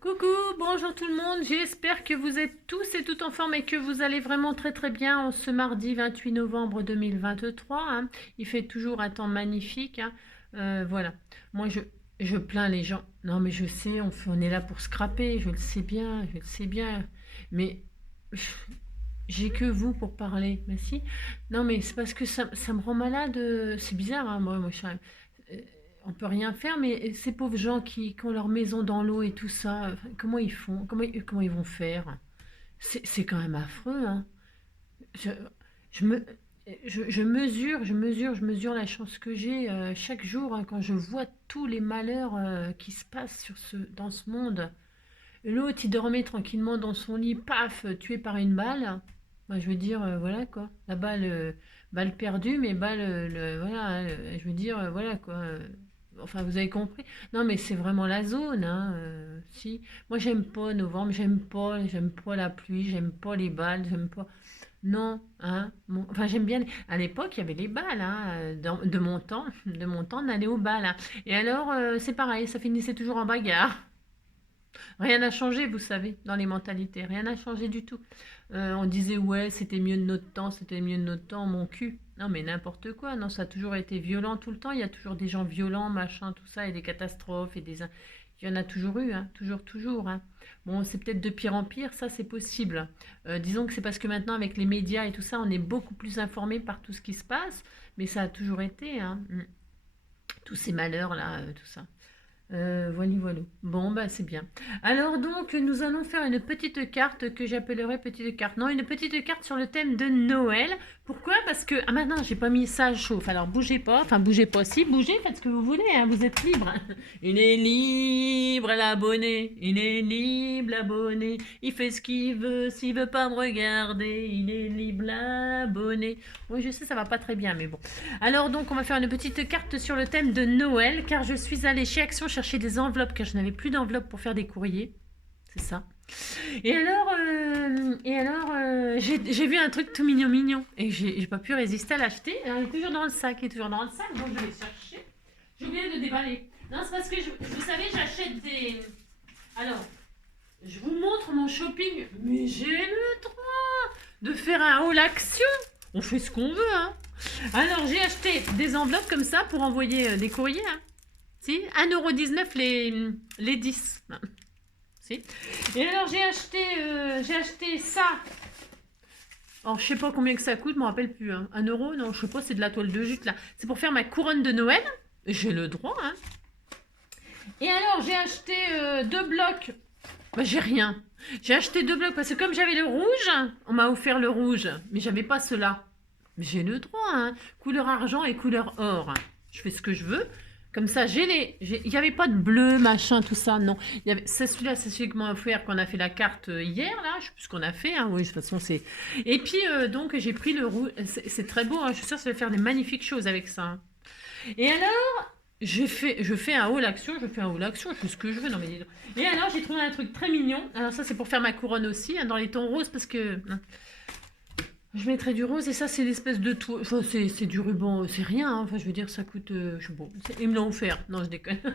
Coucou, bonjour tout le monde, j'espère que vous êtes tous et toutes en forme et que vous allez vraiment très très bien en ce mardi 28 novembre 2023, hein. Il fait toujours un temps magnifique, hein. Voilà, moi je plains les gens. Non mais je sais, on est là pour scraper, je le sais bien, mais pff, j'ai que vous pour parler, mais si. Non mais c'est parce que ça me rend malade, c'est bizarre, hein, euh, on peut rien faire, mais ces pauvres gens qui ont leur maison dans l'eau et tout ça, enfin, comment ils font? Comment ils vont faire? C'est quand même affreux, hein. Je, je me, je mesure la chance que j'ai chaque jour, hein, quand je vois tous les malheurs qui se passent dans ce monde. L'autre, il dormait tranquillement dans son lit, paf, tué par une balle. Moi, je veux dire, voilà quoi. La balle, balle perdue, mais balle, voilà, hein, je veux dire, voilà quoi. Enfin, vous avez compris. Non, mais c'est vraiment la zone, hein. Si. Moi, j'aime pas novembre, j'aime pas la pluie, j'aime pas les balles, j'aime pas. Non, hein. Enfin, j'aime bien. À l'époque, il y avait les balles, hein. De mon temps, on allait aux balles, hein. Et alors, c'est pareil, ça finissait toujours en bagarre. Rien n'a changé, vous savez, dans les mentalités. Rien n'a changé du tout. On disait, ouais, c'était mieux de notre temps, c'était mieux de notre temps, mon cul. Non, mais n'importe quoi. Non, ça a toujours été violent tout le temps. Il y a toujours des gens violents, machin, tout ça, et des catastrophes, et des... Il y en a toujours eu, hein. Toujours, toujours, hein. Bon, c'est peut-être de pire en pire, ça c'est possible. Disons que c'est parce que maintenant, avec les médias et tout ça, on est beaucoup plus informé par tout ce qui se passe, mais ça a toujours été, hein. Tous ces malheurs-là, tout ça. Voilà, voilà. Bon, bah c'est bien. Alors donc, nous allons faire une petite carte que j'appellerai petite carte. Non, une petite carte sur le thème de Noël. Pourquoi? Parce que ah maintenant, j'ai pas mis ça à chauffe. Alors bougez pas. Enfin, bougez pas. Si, bougez, faites ce que vous voulez, hein, vous êtes libre. Il est libre, l'abonné. Il est libre, l'abonné. Il fait ce qu'il veut. S'il veut pas me regarder, il est libre, l'abonné. Oui, je sais, ça va pas très bien, mais bon. Alors donc on va faire une petite carte sur le thème de Noël car je suis allée chez Action chercher des enveloppes car je n'avais plus d'enveloppes pour faire des courriers. C'est ça. J'ai vu un truc tout mignon mignon et j'ai pas pu résister à l'acheter. Il est toujours dans le sac, il est toujours dans le sac donc je vais chercher. J'ai oublié de déballer. Non, c'est parce que vous savez, j'achète des. Alors, je vous montre mon shopping, mais j'ai le droit de faire un haul action. On fait ce qu'on veut, hein. Alors, j'ai acheté des enveloppes comme ça pour envoyer des courriers, hein. Si, 1,19€ les 10. Si. Et alors, j'ai acheté ça. Alors, je sais pas combien que ça coûte, je me rappelle plus, hein. 1€, non, je sais pas, c'est de la toile de jute là. C'est pour faire ma couronne de Noël. J'ai le droit, hein. Et alors, j'ai acheté deux blocs. Bah, j'ai rien. J'ai acheté deux blocs parce que comme j'avais le rouge, on m'a offert le rouge. Mais j'avais pas cela. Mais j'ai le droit, hein. Couleur argent et couleur or. Je fais ce que je veux. Comme ça, il n'y avait pas de bleu, machin, tout ça, non. C'est celui-là, c'est celui que m'a offert, qu'on a fait la carte hier, là. Je sais plus ce qu'on a fait, hein. Oui, de toute façon, c'est. Et puis, donc, j'ai pris le rouge. C'est très beau, hein. Je suis sûre que ça va faire des magnifiques choses avec ça, hein. Et alors, je fais un haul action, je fais un haul action, je fais ce que je veux. Non, mais... Et alors, j'ai trouvé un truc très mignon. Alors, ça, c'est pour faire ma couronne aussi, hein, dans les tons roses, parce que. Hein, je mettrais du rose, et ça, c'est l'espèce de toile. Enfin, c'est du ruban, c'est rien, hein. Enfin, je veux dire, ça coûte. Bon, ils me l'ont offert. Non, je déconne. Et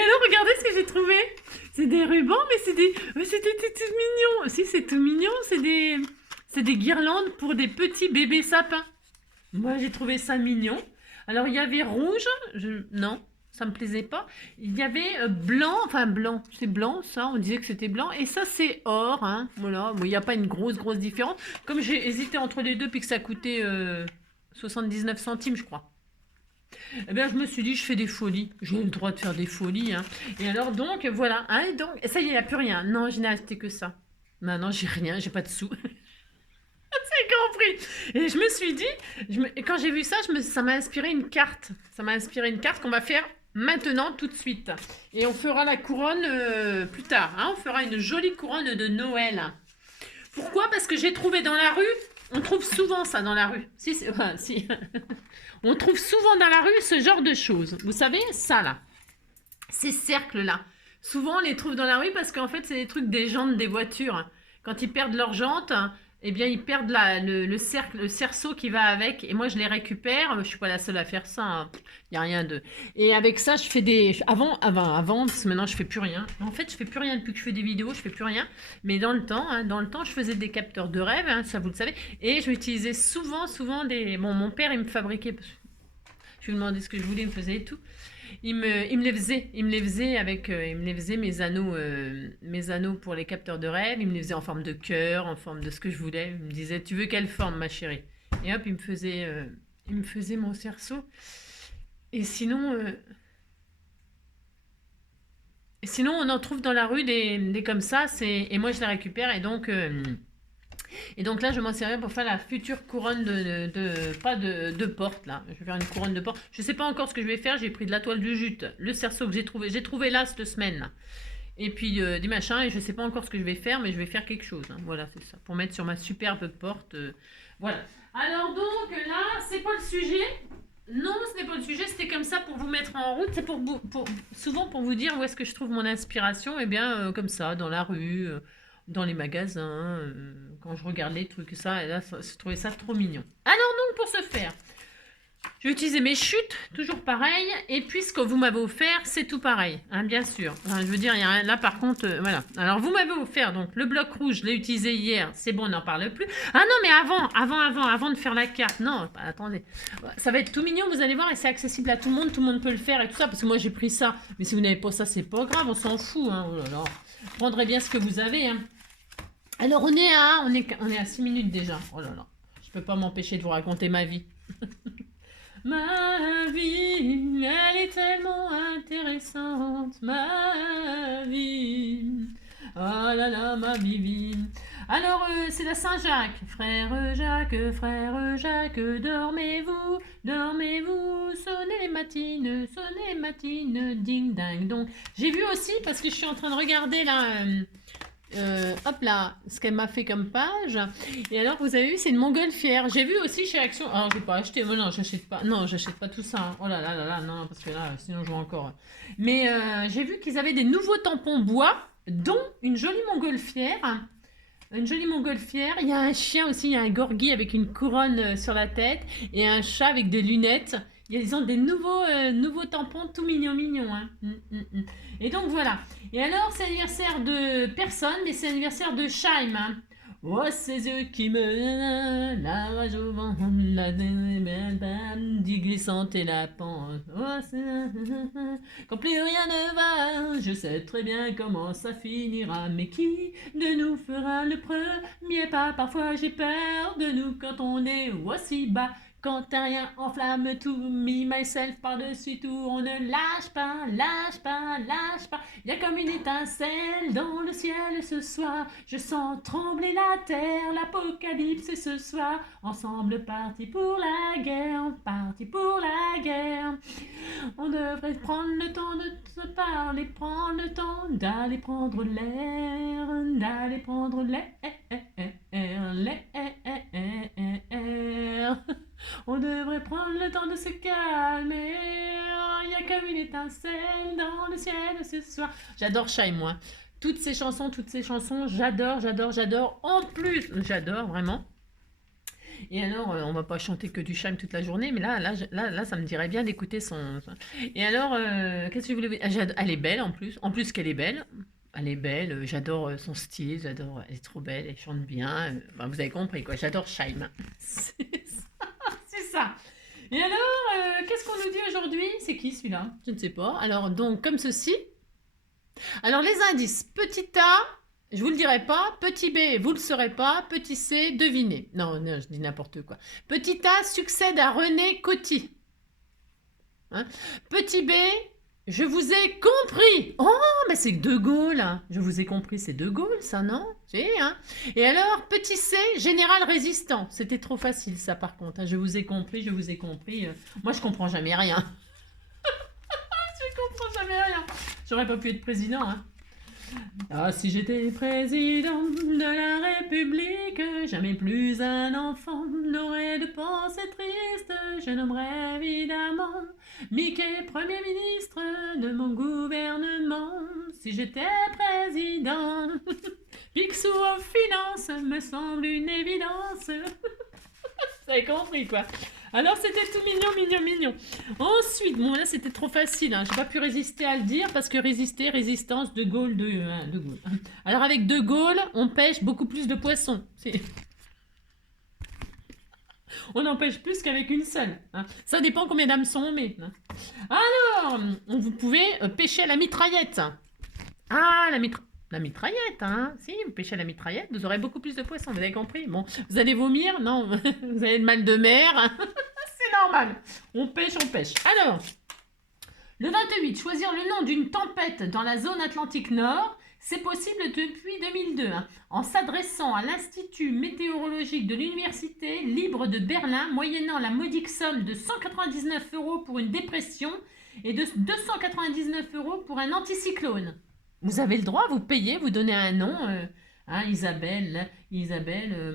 alors, regardez ce que j'ai trouvé. C'est des rubans, mais c'est des. Mais c'était tout mignon. Si, c'est tout mignon, c'est des guirlandes pour des petits bébés sapins. Moi, j'ai trouvé ça mignon. Alors, il y avait rouge. Non, ça me plaisait pas. Il y avait blanc. Enfin, blanc. C'est blanc, ça. On disait que c'était blanc. Et ça, c'est or, hein. Voilà. Bon, il n'y a pas une grosse différence. Comme j'ai hésité entre les deux, puis que ça coûtait 79 centimes, je crois. Eh bien, je me suis dit, je fais des folies. J'ai le droit de faire des folies, hein. Et alors, donc, voilà. Hein, et donc, ça y est, il n'y a plus rien. Non, je n'ai acheté que ça. Non, non, j'ai rien. J'ai pas de sous. Compris. Et je me suis dit, quand j'ai vu ça, ça m'a inspiré une carte. Ça m'a inspiré une carte qu'on va faire maintenant, tout de suite. Et on fera la couronne plus tard, hein. On fera une jolie couronne de Noël. Pourquoi? Parce que j'ai trouvé dans la rue, on trouve souvent ça dans la rue. Si, enfin, si. On trouve souvent dans la rue ce genre de choses. Vous savez, ça là. Ces cercles-là. Souvent, on les trouve dans la rue parce qu'en fait, c'est des trucs des jantes des voitures. Quand ils perdent leurs jantes, eh bien, ils perdent le cercle, le cerceau qui va avec. Et moi, je les récupère. Je suis pas la seule à faire ça, hein. Il n'y a rien de... Et avec ça, je fais des... Avant, parce que maintenant, je fais plus rien. En fait, je fais plus rien depuis que je fais des vidéos. Je fais plus rien. Mais dans le temps, je faisais des capteurs de rêve, hein, ça, vous le savez. Et je utilisais souvent des... Bon, mon père, il me fabriquait... Je lui demandais ce que je voulais, il me faisait et tout. Il me les faisait avec, il me les faisait mes anneaux pour les capteurs de rêve. Il me les faisait en forme de cœur, en forme de ce que je voulais. Il me disait, tu veux quelle forme, ma chérie? Et hop, il me faisait mon cerceau. Et sinon, on en trouve dans la rue des comme ça. Et moi, je les récupère. Et donc là, je m'en servirai pour faire la future couronne pas de porte, là. Je vais faire une couronne de porte. Je ne sais pas encore ce que je vais faire. J'ai pris de la toile de jute, le cerceau que j'ai trouvé. J'ai trouvé là cette semaine, là. Et puis des machins. Et je ne sais pas encore ce que je vais faire, mais je vais faire quelque chose, hein. Voilà, c'est ça. Pour mettre sur ma superbe porte. Voilà. Alors donc là, c'est pas le sujet. Non, ce n'est pas le sujet. C'était comme ça pour vous mettre en route. C'est souvent pour vous dire où est-ce que je trouve mon inspiration. Eh bien, comme ça, dans la rue. Dans les magasins, quand je regarde les trucs, ça, et là, je trouvais ça trop mignon. Alors donc, pour ce faire, je vais utiliser mes chutes, toujours pareil, et puis ce que vous m'avez offert, c'est tout pareil, hein, bien sûr. Enfin, je veux dire, il y a rien, là par contre, voilà. Alors, vous m'avez offert, donc, le bloc rouge, je l'ai utilisé hier, c'est bon, on n'en parle plus. Ah non, mais avant de faire la carte, non, attendez, ça va être tout mignon, vous allez voir, et c'est accessible à tout le monde peut le faire, et tout ça, parce que moi, j'ai pris ça, mais si vous n'avez pas ça, c'est pas grave, on s'en fout, hein, oh là là. Prendrez bien ce que vous avez, hein. Alors, on est à 6 minutes déjà. Oh là là. Je peux pas m'empêcher de vous raconter ma vie. Ma vie, elle est tellement intéressante. Ma vie. Oh là là, ma vie. Alors, c'est la Saint-Jacques. Frère Jacques, dormez-vous, dormez-vous, sonnez les matines, ding ding dong. J'ai vu aussi, parce que je suis en train de regarder là... hop là, ce qu'elle m'a fait comme page. Et alors, vous avez vu, c'est une montgolfière. J'ai vu aussi chez Action. Alors, j'ai pas acheté. Oh, non, j'achète pas. Non, j'achète pas tout ça, hein. Oh là là là là, non, parce que là, sinon je vois encore. Mais j'ai vu qu'ils avaient des nouveaux tampons bois, dont une jolie montgolfière. Une jolie montgolfière. Il y a un chien aussi, il y a un gorgui avec une couronne sur la tête et un chat avec des lunettes. Ils ont des nouveaux tampons tout mignons, hein. Et donc voilà. Et alors, c'est l'anniversaire de personne, mais c'est l'anniversaire de Chaim, hein. Oh, ces yeux qui me... La rage au vent, la dit glissante et la pente. Oh, quand plus rien ne va, je sais très bien comment ça finira. Mais qui de nous fera le premier pas? Parfois j'ai peur de nous quand on est aussi bas. Quand un rien enflamme tout, me, myself par-dessus tout, on ne lâche pas, lâche pas, lâche pas. Il y a comme une étincelle dans le ciel ce soir. Je sens trembler la terre, l'apocalypse est ce soir. Ensemble partis pour la guerre, partis pour la guerre. On devrait prendre le temps de se parler, prendre le temps d'aller prendre l'air, d'aller prendre l'air. On devrait prendre le temps de se calmer. Il y a comme une étincelle dans le ciel ce soir. J'adore Chaim, moi. Toutes ces chansons, j'adore. En plus, j'adore vraiment. Et alors, on va pas chanter que du Chaim toute la journée, mais là, ça me dirait bien d'écouter son. Et alors, qu'est-ce que je voulais vous dire? Elle est belle en plus. En plus qu'elle est belle. Elle est belle, j'adore son style, elle est trop belle, elle chante bien. Enfin, vous avez compris quoi, j'adore Chaim. C'est ça. Et alors, qu'est-ce qu'on nous dit aujourd'hui? C'est qui celui-là? Je ne sais pas. Alors, donc, comme ceci. Alors, les indices. Petit A, je vous le dirai pas. Petit B, vous le saurez pas. Petit C, devinez. Non, je dis n'importe quoi. Petit A succède à René Coty. Hein? Petit B, je vous ai compris. Oh, mais c'est De Gaulle. Hein. Je vous ai compris, c'est De Gaulle, ça, non? Si, hein. Et alors, petit C, général résistant. C'était trop facile, ça, par contre. Hein. Je vous ai compris. Moi, je comprends jamais rien. Je comprends jamais rien. J'aurais pas pu être président, hein. Ah, si j'étais président de la République, jamais plus un enfant n'aurait de pensée triste. Je nommerais évidemment Mickey Premier ministre de mon gouvernement. Si j'étais président, Picsou aux finances me semble une évidence. Vous avez compris quoi. Alors c'était tout mignon, mignon, mignon. Ensuite, bon là c'était trop facile, hein. J'ai pas pu résister à le dire parce que résister, résistance, De Gaulle, De Gaulle. Alors avec De Gaulle, on pêche beaucoup plus de poissons. On en pêche plus qu'avec une seule, hein. Ça dépend combien d'hameçons on met, hein. Alors, vous pouvez pêcher à la mitraillette. Ah, la mitraillette, hein. Si, vous pêchez à la mitraillette, vous aurez beaucoup plus de poissons, vous avez compris. Bon, vous allez vomir? Non, vous avez le mal de mer. C'est normal. On pêche, on pêche. Alors, le 28, choisir le nom d'une tempête dans la zone Atlantique Nord. C'est possible depuis 2002, hein, en s'adressant à l'Institut météorologique de l'Université libre de Berlin, moyennant la modique somme de 199 € pour une dépression et de 299 € pour un anticyclone. Vous avez le droit, vous payez, vous donnez un nom, hein, Isabelle,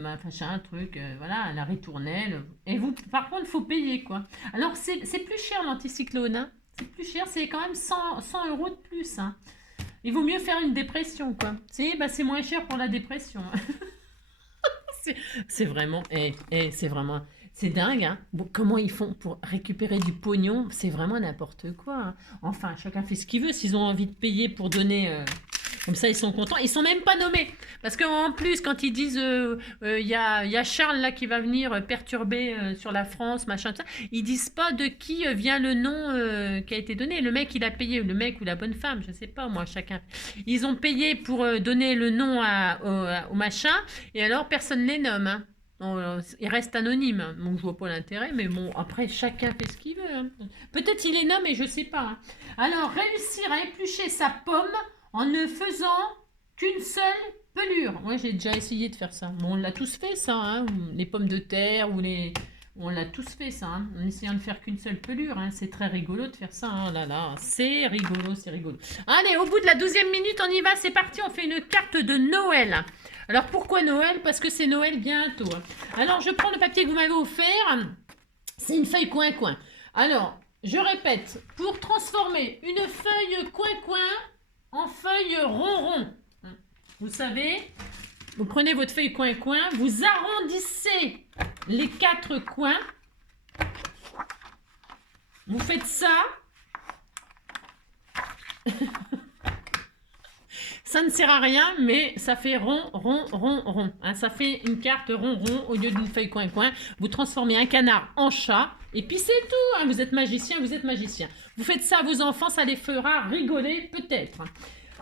machin, un truc, voilà, la ritournelle. Et vous, par contre, il faut payer, quoi. Alors, c'est plus cher l'anticyclone, hein. C'est plus cher, c'est quand même 100 € de plus, hein. Il vaut mieux faire une dépression, quoi. C'est moins cher pour la dépression. C'est vraiment, c'est vraiment, c'est dingue, hein. Bon, comment ils font pour récupérer du pognon? C'est vraiment n'importe quoi, hein. Enfin, chacun fait ce qu'il veut. S'ils ont envie de payer pour donner, comme ça, ils sont contents. Ils sont même pas nommés. Parce qu'en plus, quand ils disent, y a Charles là qui va venir perturber sur la France, machin, tout ça, ils disent pas de qui vient le nom qui a été donné. Le mec, il a payé, le mec ou la bonne femme, je sais pas, moi, chacun. Ils ont payé pour donner le nom au machin, et alors personne ne les nomme, hein. Il reste anonyme, donc je vois pas l'intérêt, mais bon, après chacun fait ce qu'il veut, hein. Peut-être il les nomme et je sais pas, hein. Alors, réussir à éplucher sa pomme en ne faisant qu'une seule pelure. Moi, j'ai déjà essayé de faire ça. Bon, on l'a tous fait, ça, hein. Les pommes de terre ou les... On l'a tous fait, ça, hein, en essayant de faire qu'une seule pelure, hein. C'est très rigolo de faire ça, hein. Là, là, c'est rigolo, c'est rigolo. Allez, au bout de la 12e minute, on y va, c'est parti, on fait une carte de Noël. Alors, pourquoi Noël? Parce que c'est Noël bientôt, hein. Alors, je prends le papier que vous m'avez offert. C'est une feuille coin-coin. Alors, je répète, pour transformer une feuille coin-coin en feuille rond-rond, vous savez, vous prenez votre feuille coin-coin, vous arrondissez les 4 coins, vous faites ça, ça ne sert à rien, mais ça fait rond, rond, rond, rond, hein, ça fait une carte rond, rond au lieu d'une feuille coin-coin. Vous transformez un canard en chat, et puis c'est tout, hein. Vous êtes magicien, vous êtes magicien. Vous faites ça à vos enfants, ça les fera rigoler peut-être.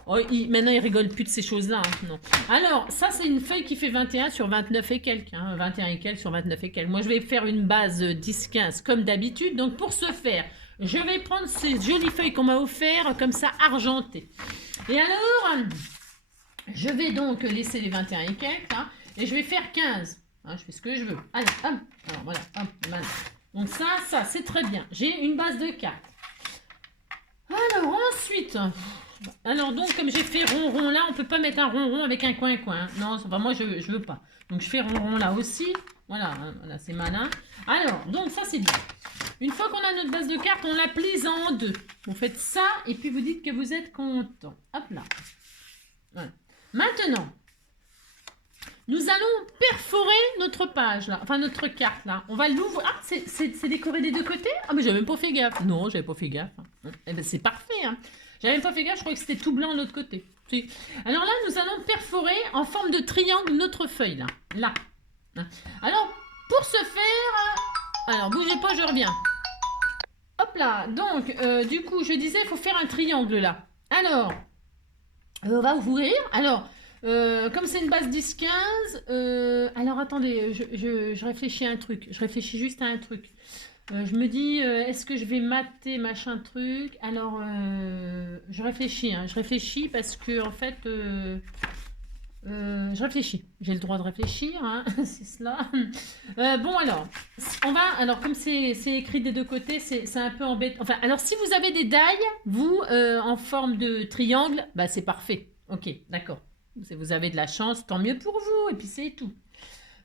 Oh, maintenant, ils rigolent plus de ces choses-là, hein, non. Alors, ça, c'est une feuille qui fait 21 sur 29 et quelques, hein, 21 et quelques sur 29 et quelques. Moi, je vais faire une base 10-15 comme d'habitude. Donc, pour ce faire, je vais prendre ces jolies feuilles qu'on m'a offert comme ça, argentées. Et alors, je vais donc laisser les 21 et quelques, hein, et je vais faire 15. Hein, je fais ce que je veux. Allez, hop, alors voilà, hop, voilà. Donc ça, c'est très bien. J'ai une base de 4. Alors, ensuite... Alors donc, comme j'ai fait rond-rond là, on peut pas mettre un rond-rond avec un coin-coin, hein. Non, enfin, moi je veux pas. Donc je fais rond-rond là aussi. Voilà, hein, voilà, c'est malin. Alors, donc ça c'est bien. Une fois qu'on a notre base de cartes, on la plie en 2. Vous faites ça et puis vous dites que vous êtes content. Hop là. Voilà. Maintenant, nous allons perforer notre page là, enfin notre carte là. On va l'ouvrir. Ah, c'est décoré des deux côtés? Ah mais j'avais même pas fait gaffe. Non, j'avais pas fait gaffe. Eh ben c'est parfait, hein. J'avais même pas fait gaffe, je croyais que c'était tout blanc de l'autre côté. Si. Alors là, nous allons perforer en forme de triangle notre feuille, là. Là. Alors, pour ce faire... Alors, bougez pas, je reviens. Hop là. Donc, du coup, je disais, il faut faire un triangle, là. Alors, on va ouvrir. Alors, comme c'est une base 10-15... alors, attendez, je réfléchis à un truc. Je réfléchis juste à un truc. Je me dis, est-ce que je vais mater machin truc? Alors, je réfléchis, hein, je réfléchis parce que, en fait, je réfléchis. J'ai le droit de réfléchir, hein, c'est cela. Bon, alors, comme c'est écrit des deux côtés, c'est un peu embêtant. Enfin, alors, si vous avez des die, vous, en forme de triangle, bah, c'est parfait. Ok, d'accord. Si vous avez de la chance, tant mieux pour vous, et puis c'est tout.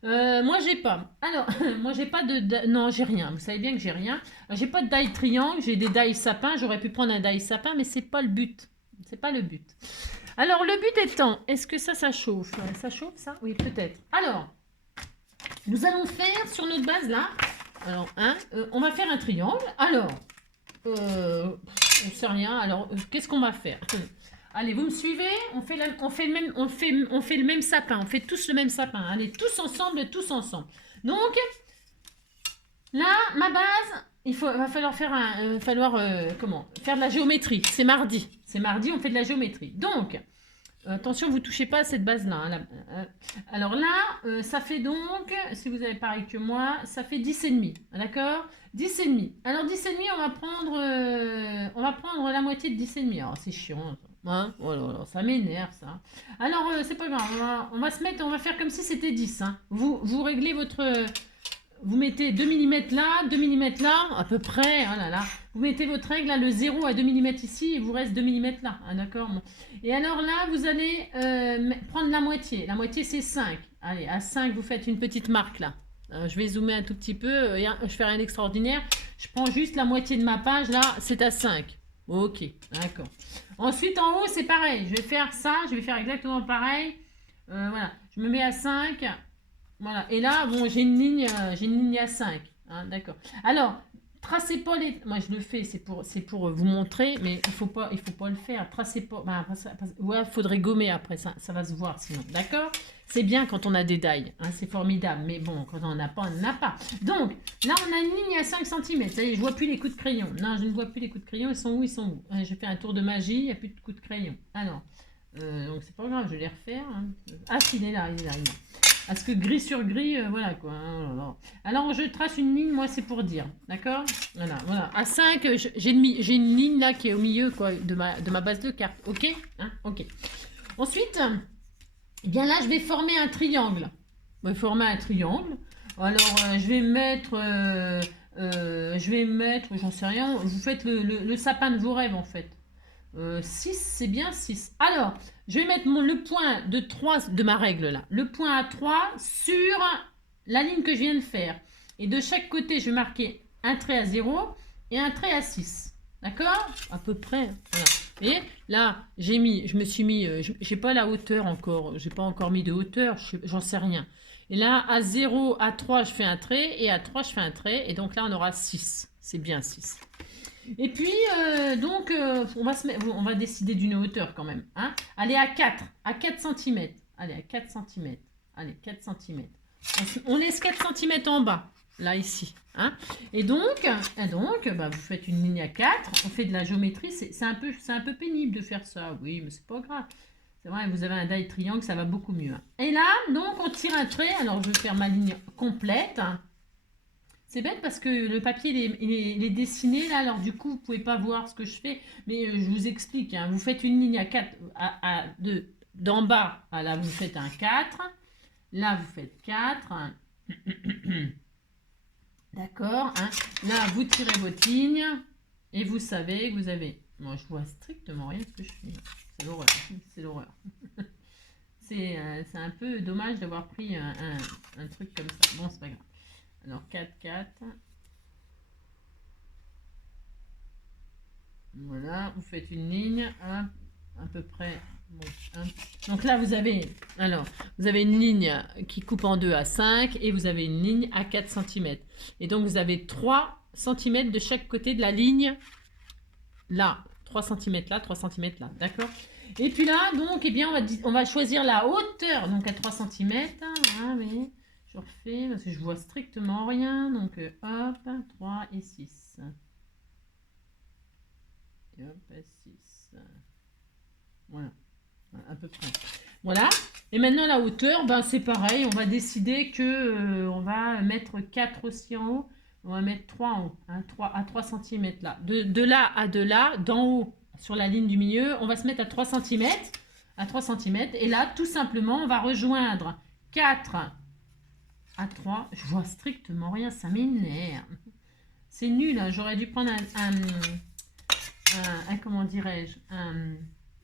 Moi j'ai pas. Alors, moi j'ai pas de... Non, j'ai rien. Vous savez bien que j'ai rien. J'ai pas de die triangle, j'ai des die sapin. J'aurais pu prendre un die sapin, mais c'est pas le but. C'est pas le but. Alors, le but étant, est-ce que ça chauffe? Ça chauffe, ça? Oui, peut-être. Alors, nous allons faire sur notre base, là, alors, on va faire un triangle. Alors, on sait rien. Alors, qu'est-ce qu'on va faire? Allez, vous me suivez? On fait le même sapin. On fait tous le même sapin. Allez, tous ensemble, tous ensemble. Donc, là, ma base, va falloir faire faire de la géométrie. C'est mardi. C'est mardi, on fait de la géométrie. Donc, attention, vous ne touchez pas à cette base-là. Hein, alors là, ça fait donc, si vous avez pareil que moi, ça fait 10,5. D'accord? 10,5. Alors 10,5, on va prendre la moitié de 10,5. Alors c'est chiant. Hein, oh là là, ça m'énerve ça. Alors c'est pas grave, on va faire comme si c'était 10. Hein. Vous réglez votre... Vous mettez 2 mm là, 2 mm là, à peu près, oh là là. Vous mettez votre règle, là, le 0 à 2 mm ici, et vous reste 2 mm là, hein, d'accord? Et alors là, vous allez prendre la moitié. La moitié, c'est 5. Allez, à 5, vous faites une petite marque, là. Je vais zoomer un tout petit peu, je fais rien d'extraordinaire. Je prends juste la moitié de ma page, là, c'est à 5. Ok, d'accord. Ensuite, en haut, c'est pareil. Je vais faire ça, je vais faire exactement pareil. Voilà, je me mets à 5. Voilà, et là, bon, j'ai une ligne à 5. Hein, d'accord. Alors, tracez pas les... Moi, je le fais, c'est pour vous montrer, mais il faut pas le faire. Tracez pas... ouais, faudrait gommer après, ça va se voir sinon. D'accord? C'est bien quand on a des die, hein, c'est formidable. Mais bon, quand on n'en a pas, on n'en a pas. Donc, là, on a une ligne à 5 cm. Ça y est, je vois plus les coups de crayon. Non, je ne vois plus les coups de crayon. Ils sont où? Je fais un tour de magie, il n'y a plus de coups de crayon. Alors, donc c'est pas grave, je vais les refaire. Hein. Ah, il est là. Parce que gris sur gris, voilà quoi. Hein. Alors je trace une ligne, moi c'est pour dire. D'accord? Voilà. À 5, j'ai une ligne là qui est au milieu quoi, de ma base de cartes. Ok? Hein, ok. Ensuite, eh bien là je vais former un triangle. Je vais former un triangle. Alors je vais mettre, j'en sais rien, vous faites le sapin de vos rêves en fait. 6, c'est bien 6. Alors, je vais mettre le point de 3 de ma règle là. Le point à 3 sur la ligne que je viens de faire. Et de chaque côté, je vais marquer un trait à 0 et un trait à 6. D'accord? À peu près. Voilà. Et là, je me suis mis, j'ai pas la hauteur encore. J'ai pas encore mis de hauteur, j'en sais rien. Et là, à 0, à 3, je fais un trait. Et à 3, je fais un trait. Et donc là, on aura 6. C'est bien 6. Et puis, on va décider d'une hauteur quand même. Hein. Allez, à 4 cm. Allez, à 4 cm. Allez, 4 cm. On laisse 4 cm en bas, là, ici. Hein. Et donc vous faites une ligne à 4. On fait de la géométrie. C'est un peu pénible de faire ça. Oui, mais c'est pas grave. C'est vrai, vous avez un die triangle, ça va beaucoup mieux. Hein. Et là, donc, on tire un trait. Alors, je vais faire ma ligne complète. C'est bête parce que le papier il est dessiné là, alors du coup vous ne pouvez pas voir ce que je fais, mais je vous explique. Hein. Vous faites une ligne à 4, d'en bas, là vous faites un 4, là vous faites 4, d'accord, hein. Là vous tirez votre ligne et vous savez que vous avez... Moi je vois strictement rien de ce que je fais, c'est l'horreur, c'est l'horreur. C'est un peu dommage d'avoir pris un truc comme ça, bon c'est pas grave. Alors 4, 4. Voilà, vous faites une ligne à peu près. Bon, donc là, vous avez une ligne qui coupe en deux à 5 et vous avez une ligne à 4 cm. Et donc, vous avez 3 cm de chaque côté de la ligne. Là, 3 cm là, 3 cm là. D'accord? Et puis là, donc, eh bien, on va choisir la hauteur. Donc, à 3 cm. Hein, mais... Je refais parce que je vois strictement rien. Donc, hop, 3 et 6. Et hop, 6. Voilà, à peu près. Voilà. Et maintenant, la hauteur, ben, c'est pareil. On va décider que on va mettre 4 aussi en haut. On va mettre 3 en haut. Hein, 3 à 3 cm là. De là à de là, d'en haut, sur la ligne du milieu, on va se mettre à 3 cm. À 3 cm. Et là, tout simplement, on va rejoindre 4 à 3, je vois strictement rien, ça m'énerve. C'est nul, hein. J'aurais dû prendre comment dirais-je,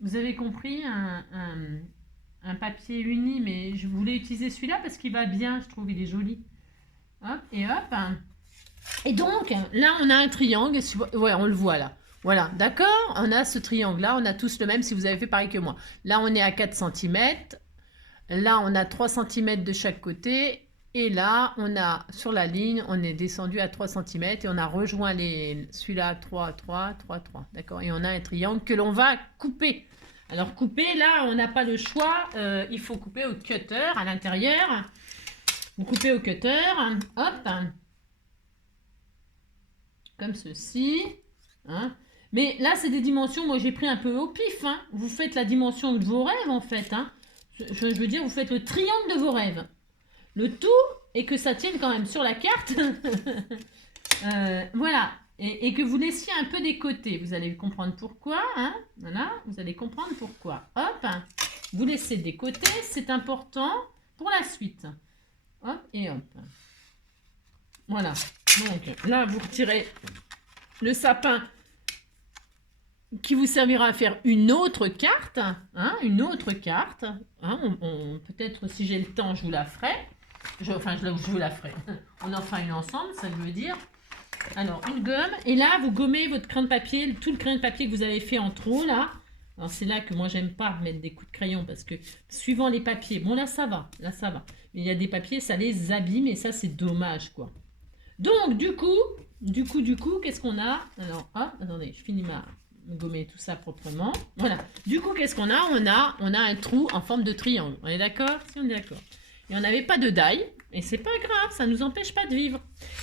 vous avez compris, un papier uni, mais je voulais utiliser celui-là parce qu'il va bien, je trouve, il est joli. Hop, et hop. Et donc, là, on a un triangle, ouais, on le voit là. Voilà, d'accord? On a ce triangle-là, on a tous le même si vous avez fait pareil que moi. Là, on est à 4 cm. Là, on a 3 cm de chaque côté. Et là, on a, sur la ligne, on est descendu à 3 cm et on a rejoint celui-là, 3, 3, 3, 3. D'accord? Et on a un triangle que l'on va couper. Alors, couper, là, on n'a pas le choix. Il faut couper au cutter à l'intérieur. Vous coupez au cutter. Hop. Comme ceci. Hein? Mais là, c'est des dimensions, moi j'ai pris un peu au pif. Hein. Vous faites la dimension de vos rêves en fait. Hein. Je veux dire, vous faites le triangle de vos rêves. Le tout est que ça tienne quand même sur la carte. Voilà. Et que vous laissiez un peu des côtés. Vous allez comprendre pourquoi. Hein. Voilà. Vous allez comprendre pourquoi. Hop. Vous laissez des côtés. C'est important pour la suite. Hop et hop. Voilà. Donc là, vous retirez le sapin qui vous servira à faire une autre carte, hein, une autre carte. Hein, peut-être si j'ai le temps, je vous la ferai. Je vous la ferai. On en fera une ensemble, ça veut dire. Alors, une gomme. Et là, vous gommez votre crayon de papier, tout le crayon de papier que vous avez fait en trop, là. Alors, c'est là que moi, j'aime pas mettre des coups de crayon parce que suivant les papiers, bon, là, ça va. Là, ça va. Mais il y a des papiers, ça les abîme et ça, c'est dommage, quoi. Donc, du coup, qu'est-ce qu'on a? Alors, hop, attendez, je finis ma gommer tout ça proprement. Voilà. Du coup, qu'est-ce qu'on a? On a un trou en forme de triangle. On est d'accord? Si, on est d'accord. Et on n'avait pas de die. Et c'est pas grave, ça ne nous empêche pas de vivre.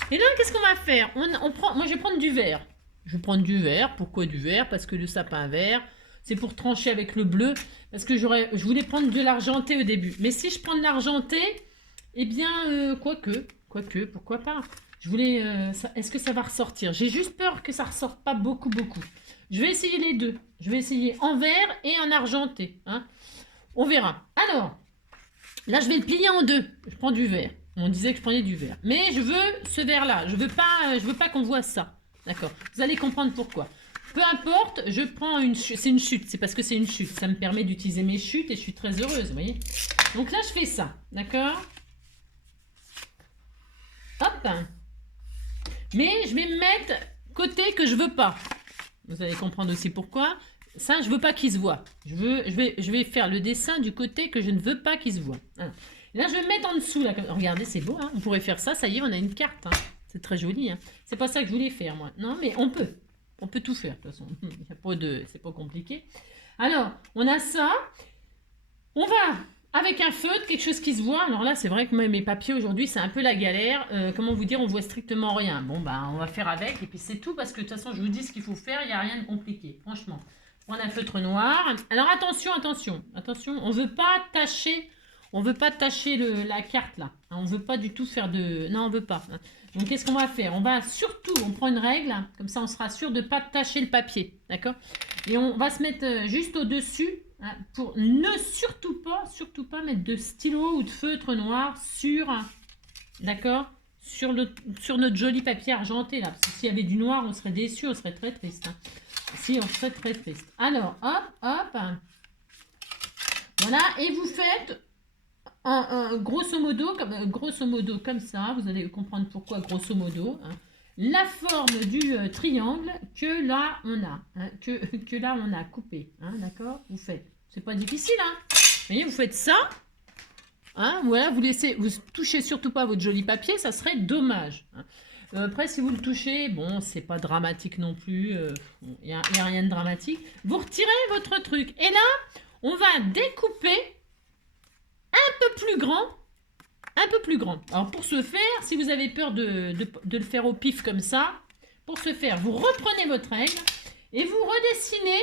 Et là, qu'est-ce qu'on va faire? Moi, je vais prendre du verre. Je vais prendre du verre. Pourquoi du verre? Parce que le sapin vert, c'est pour trancher avec le bleu. Parce que je voulais prendre de l'argenté au début. Mais si je prends de l'argenté, eh bien, quoique, pourquoi pas? Je voulais... est-ce que ça va ressortir? J'ai juste peur que ça ne ressorte pas beaucoup. Je vais essayer les deux. Je vais essayer en vert et en argenté. Hein. On verra. Alors, là, je vais le plier en deux. Je prends du vert. On disait que je prenais du vert. Mais je veux ce vert-là. Je veux pas qu'on voit ça. D'accord. Vous allez comprendre pourquoi. Peu importe, je prends une chute. C'est une chute. C'est parce que c'est une chute. Ça me permet d'utiliser mes chutes et je suis très heureuse. Vous voyez. Donc là, je fais ça. D'accord. Hop. Mais je vais me mettre côté que je veux pas. Vous allez comprendre aussi pourquoi. Ça, je veux pas qu'il se voit. Je vais faire le dessin du côté que je ne veux pas qu'il se voit. Voilà. Là, je vais me mettre en dessous. Là. Regardez, c'est beau. Hein, on pourrait faire ça. Ça y est, on a une carte. Hein. C'est très joli. Hein. C'est pas ça que je voulais faire, moi. Non, mais on peut. On peut tout faire, de toute façon. C'est pas compliqué. Alors, on a ça. On va... Avec un feutre, quelque chose qui se voit. Alors là, c'est vrai que mes papiers aujourd'hui, c'est un peu la galère. Comment vous dire, on voit strictement rien. Bon, bah, on va faire avec. Et puis c'est tout parce que de toute façon, je vous dis ce qu'il faut faire. Il n'y a rien de compliqué, franchement. On a un feutre noir. Alors attention. On ne veut pas tacher. La carte là. On ne veut pas du tout faire de... Non, on ne veut pas. Donc qu'est-ce qu'on va faire? On va surtout, on prend une règle. Comme ça, on sera sûr de ne pas tacher le papier. D'accord? Et on va se mettre juste au-dessus. Pour ne surtout pas mettre de stylo ou de feutre noir sur, d'accord, sur notre joli papier argenté là. Parce que s'il y avait du noir, on serait déçu, on serait très triste. Hein. Si, on serait très triste. Alors, hop. Voilà, et vous faites grosso modo comme ça. Vous allez comprendre pourquoi grosso modo. Hein. La forme du triangle que là on a, hein, que là on a coupé, hein, d'accord? Vous faites, c'est pas difficile, hein? Vous voyez, vous faites ça, hein, voilà, vous touchez surtout pas votre joli papier, ça serait dommage. Hein. Après, si vous le touchez, bon, c'est pas dramatique non plus, il y a rien de dramatique. Vous retirez votre truc et là, on va découper un peu plus grand. Alors pour ce faire, si vous avez peur de le faire au pif comme ça, pour ce faire, vous reprenez votre règle et vous redessinez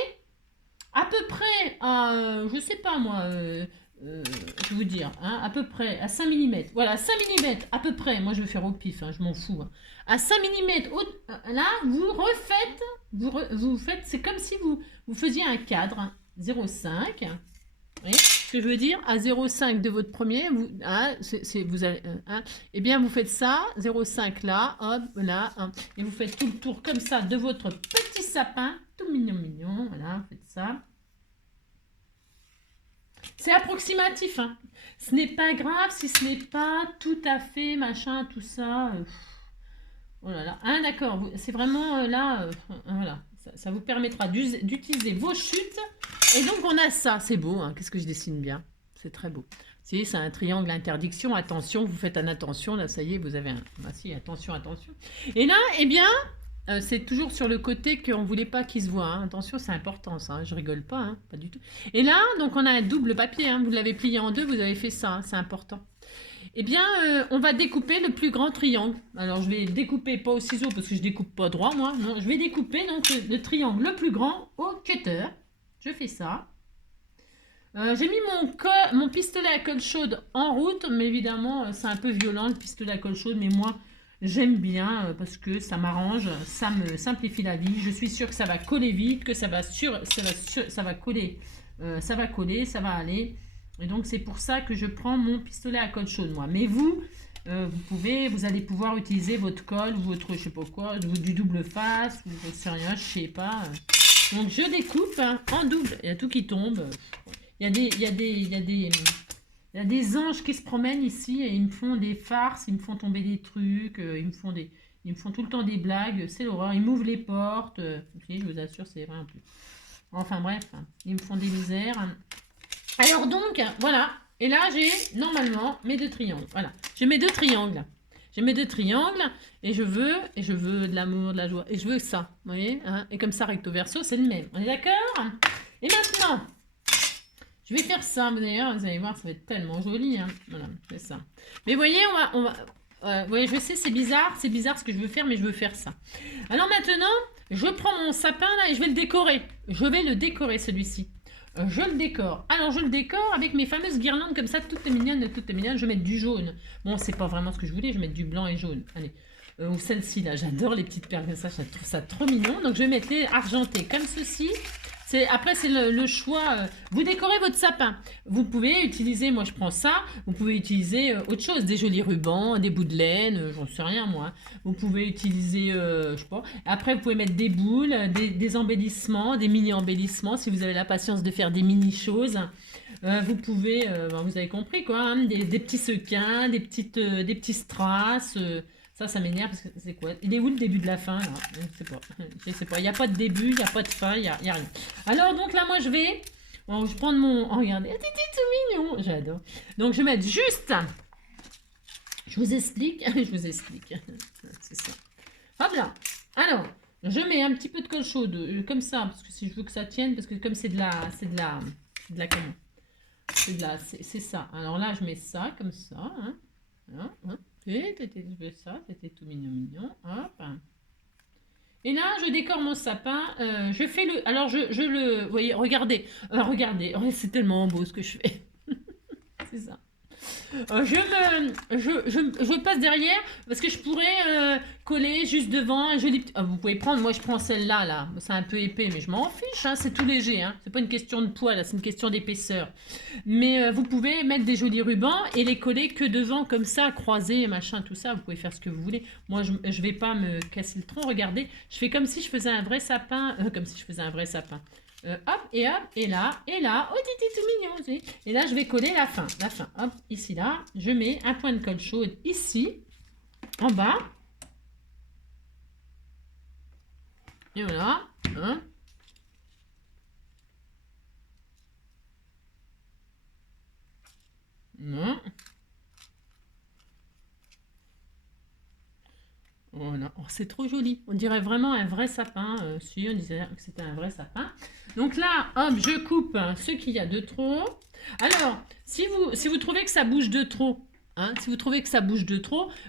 à peu près à, je sais pas moi, je vais vous dire, hein, à peu près à 5 mm. Voilà, 5 mm à peu près, moi je vais faire au pif, hein, je m'en fous. Hein. À 5 mm, là, vous faites, c'est comme si vous faisiez un cadre, hein, 0,5. Vous voyez ce que je veux dire? À 0,5 de votre premier, eh bien, vous faites ça, 0,5 là, hop, là, hein, et vous faites tout le tour comme ça de votre petit sapin, tout mignon, voilà, vous faites ça. C'est approximatif, hein. Ce n'est pas grave si ce n'est pas tout à fait machin, tout ça. Oh là là, hein, d'accord, c'est vraiment là, voilà, Ça vous permettra d'utiliser vos chutes. Et donc, on a ça. C'est beau, hein. Qu'est-ce que je dessine bien. C'est très beau. Si, c'est un triangle interdiction. Attention, vous faites un attention. Là, ça y est, vous avez un... Ah si, attention, attention. Et là, eh bien, c'est toujours sur le côté qu'on ne voulait pas qu'il se voit. Hein. Attention, c'est important, ça. Hein. Je rigole pas, hein. Pas du tout. Et là, donc, on a un double papier. Hein. Vous l'avez plié en deux, vous avez fait ça. Hein. C'est important. Eh bien, on va découper le plus grand triangle. Alors, je vais découper pas au ciseau parce que je découpe pas droit, moi. Non, je vais découper donc le triangle le plus grand au cutter. Je fais ça. J'ai mis mon pistolet à colle chaude en route, mais évidemment, c'est un peu violent le pistolet à colle chaude, mais moi, j'aime bien parce que ça m'arrange, ça me simplifie la vie. Je suis sûre que ça va coller vite, que ça va coller, ça va coller, ça va aller. Et donc, c'est pour ça que je prends mon pistolet à colle chaude, moi. Mais vous, vous allez pouvoir utiliser votre colle, votre, je sais pas quoi, du double face, ou je sais rien, je sais pas. Donc, je découpe hein, en double. Il y a tout qui tombe. Il y a des anges qui se promènent ici et ils me font des farces, ils me font tomber des trucs, ils me font tout le temps des blagues. C'est l'horreur. Ils m'ouvrent les portes. Si, je vous assure, c'est vrai en plus. Enfin, bref, hein, ils me font des misères. Alors donc, voilà. Et là, j'ai normalement mes deux triangles. Voilà. J'ai mes deux triangles. J'ai mes deux triangles et je veux de l'amour, de la joie. Et je veux ça. Vous voyez hein. Et comme ça, recto verso, c'est le même. On est d'accord? Et maintenant, je vais faire ça. D'ailleurs, vous allez voir, ça va être tellement joli. Hein. Voilà, c'est ça. Mais vous voyez, vous voyez, je sais, c'est bizarre ce que je veux faire, mais je veux faire ça. Alors maintenant, je prends mon sapin là et je vais le décorer. Je vais le décorer celui-ci. Je le décore. Alors, je le décore avec mes fameuses guirlandes comme ça, toutes mignonnes, toutes mignonnes. Je vais mettre du jaune. Bon, c'est pas vraiment ce que je voulais. Je vais mettre du blanc et jaune. Allez. Ou celle-ci, là. J'adore les petites perles comme ça. Je trouve ça trop mignon. Donc, je vais mettre les argentés comme ceci. Après, c'est le choix. Vous décorez votre sapin. Vous pouvez utiliser, moi je prends ça, vous pouvez utiliser autre chose, des jolis rubans, des bouts de laine, j'en sais rien moi. Vous pouvez utiliser, je sais pas. Après, vous pouvez mettre des boules, des embellissements, des mini-embellissements, si vous avez la patience de faire des mini-choses. Vous pouvez, vous avez compris quoi, hein, des petits sequins, des petits strass. Ça m'énerve parce que c'est quoi? Il est où le début de la fin là? Je sais pas. Il n'y a pas de début, il n'y a pas de fin, il n'y a rien. Alors donc là, moi je vais prendre mon... Oh, regardez, c'est tout mignon, j'adore. Donc je vais mettre juste... Je vous explique. C'est ça. Hop là. Alors, je mets un petit peu de colle chaude comme ça, parce que si je veux que ça tienne, parce que comme c'est ça. Alors là, je mais ça comme ça. Hein. Voilà, hein. Je fais ça, c'était tout mignon. Hop. Et là, je décore mon sapin. Je fais le... Alors, je le... Vous voyez, regardez. Regardez. Oh, c'est tellement beau ce que je fais. C'est ça. Je passe derrière parce que je pourrais coller juste devant un joli... vous pouvez prendre, moi je prends celle-là, là. C'est un peu épais, mais je m'en fiche, hein, c'est tout léger. Hein. C'est pas une question de poids, là, c'est une question d'épaisseur. Mais vous pouvez mettre des jolis rubans et les coller que devant, comme ça, croisés, machin, tout ça. Vous pouvez faire ce que vous voulez. Moi, je vais pas me casser le tronc. Regardez, je fais comme si je faisais un vrai sapin. Hop, et là, oh, tout mignon, aussi. Et là, je vais coller la fin, hop, ici, là, je mets un point de colle chaude ici, en bas, et voilà, hein. Non. Voilà, oh, c'est trop joli. On dirait vraiment un vrai sapin. Si, on disait que c'était un vrai sapin. Donc là, hop, je coupe ce qu'il y a de trop. Alors, si vous trouvez que ça bouge de trop, hein,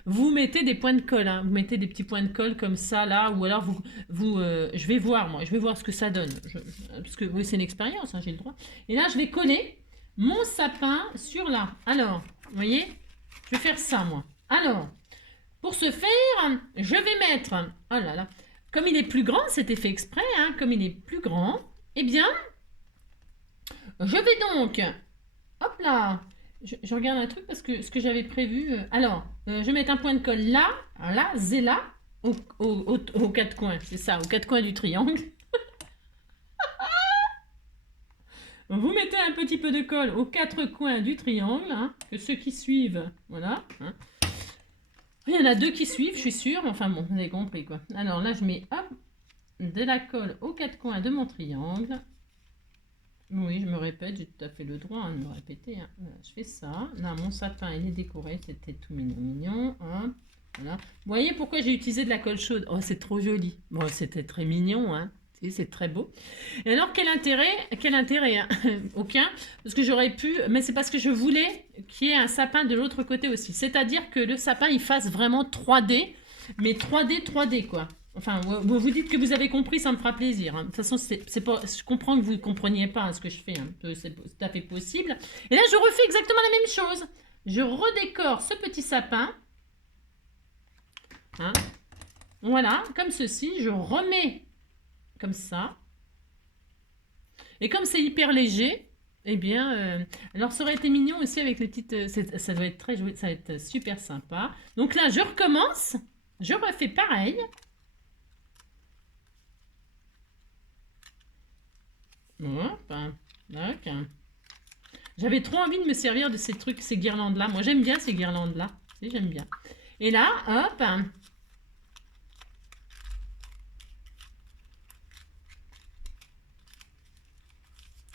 vous mettez des points de colle. Hein, vous mettez des petits points de colle comme ça, là. Ou alors, je vais voir, moi. Je vais voir ce que ça donne. Parce que oui, c'est une expérience, hein, j'ai le droit. Et là, je vais coller mon sapin sur là. Alors, vous voyez, je vais faire ça, moi. Alors... Pour ce faire, je vais mettre, oh là là, comme il est plus grand, c'était fait exprès, hein, comme il est plus grand, eh bien, je vais donc, hop là, je regarde un truc parce que ce que j'avais prévu, alors, je vais mettre un point de colle là, là, aux quatre coins, c'est ça, aux quatre coins du triangle. Vous mettez un petit peu de colle aux quatre coins du triangle, hein, que ceux qui suivent, voilà, hein. Il y en a deux qui suivent, je suis sûre. Enfin bon, vous avez compris quoi. Alors là, je mets hop, de la colle aux quatre coins de mon triangle. Oui, je me répète, j'ai tout à fait le droit de me répéter. Hein. Voilà, je fais ça. Là, mon sapin, il est décoré. C'était tout mignon, mignon. Hein. Voilà. Vous voyez pourquoi j'ai utilisé de la colle chaude? Oh, c'est trop joli. Bon, c'était très mignon, hein. C'est très beau. Et alors, quel intérêt? Quel intérêt hein. Aucun. Parce que j'aurais pu... Mais c'est parce que je voulais qu'il y ait un sapin de l'autre côté aussi. C'est-à-dire que le sapin, il fasse vraiment 3D. Mais 3D, 3D, quoi. Enfin, vous dites que vous avez compris, ça me fera plaisir. Hein. De toute façon, c'est pas, je comprends que vous ne compreniez pas hein, ce que je fais. Hein. C'est tout à fait possible. Et là, je refais exactement la même chose. Je redécore ce petit sapin. Hein. Voilà, comme ceci. Je remets comme ça. Et comme c'est hyper léger, eh bien... alors, ça aurait été mignon aussi avec les petites... ça doit être très joli, ça va être super sympa. Donc là, je recommence. Je refais pareil. Hop, ok. J'avais trop envie de me servir de ces trucs, ces guirlandes-là. Moi, j'aime bien ces guirlandes-là. J'aime bien. Et là, hop.